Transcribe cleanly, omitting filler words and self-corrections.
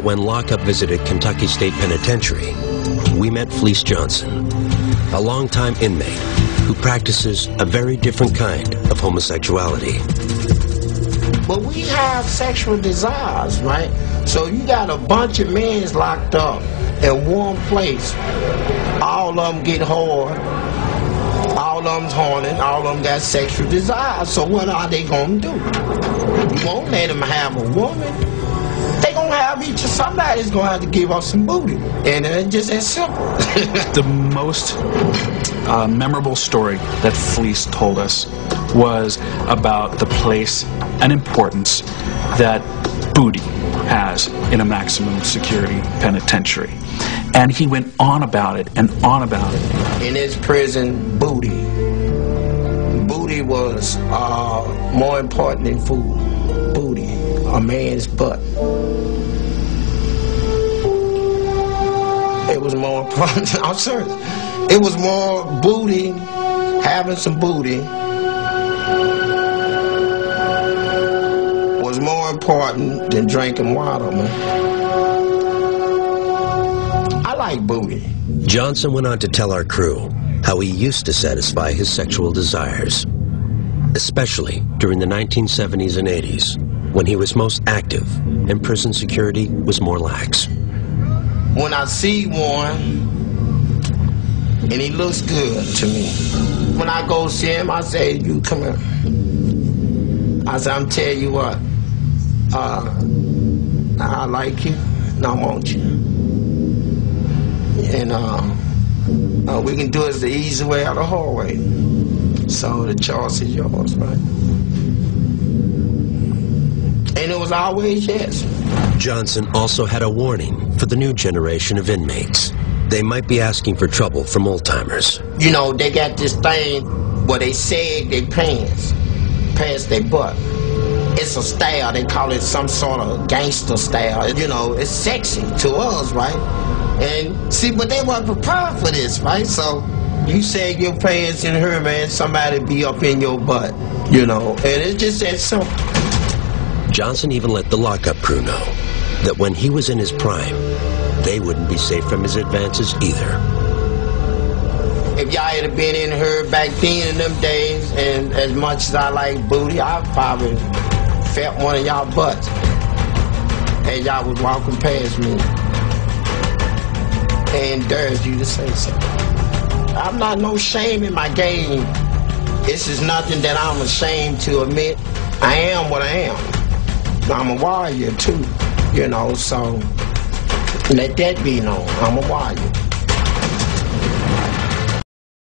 But when Lockup visited Kentucky State Penitentiary, we met Fleece Johnson, a longtime inmate who practices a very different kind of homosexuality. But we have sexual desires, right? So you got a bunch of men locked up in one place. All of them get hard. All of them's horny. All of them got sexual desires. So what are they going to do? You won't let them have a woman. They gonna have each. Somebody's gonna have to give us some booty, and it's just as simple. The most memorable story that Fleece told us was about the place and importance that booty has in a maximum security penitentiary, and he went on about it and on about it. In his prison, booty was more important than food. Booty, a man's butt. It was more important. I'm serious. It was more booty, having some booty was more important than drinking water, man. I like booty. Johnson went on to tell our crew how he used to satisfy his sexual desires, especially during the 1970s and 80s, when he was most active and prison security was more lax. When I see one, and he looks good to me, when I go see him, I say, you come here. I say, I'm telling you what, I like you, and I want you. And we can do it the easy way or the hard way. So the choice is yours, right? And it was always yes. Johnson also had a warning for the new generation of inmates. They might be asking for trouble from old-timers. You know, they got this thing where they sag their pants past their butt. It's a style. They call it some sort of gangster style. You know, it's sexy to us, right? And see, but they weren't prepared for this, right? So you sag your pants in her, man, somebody be up in your butt, you know, and it's just that simple. Johnson even let the lockup crew know that when he was in his prime, they wouldn't be safe from his advances either. If y'all had been in her back then in them days, and as much as I like booty, I probably felt one of y'all butts as y'all was walking past me and dares you to say something. I'm not no shame in my game. This is nothing that I'm ashamed to admit. I am what I am. I'm a warrior too, you know, so let that be known. I'm a warrior.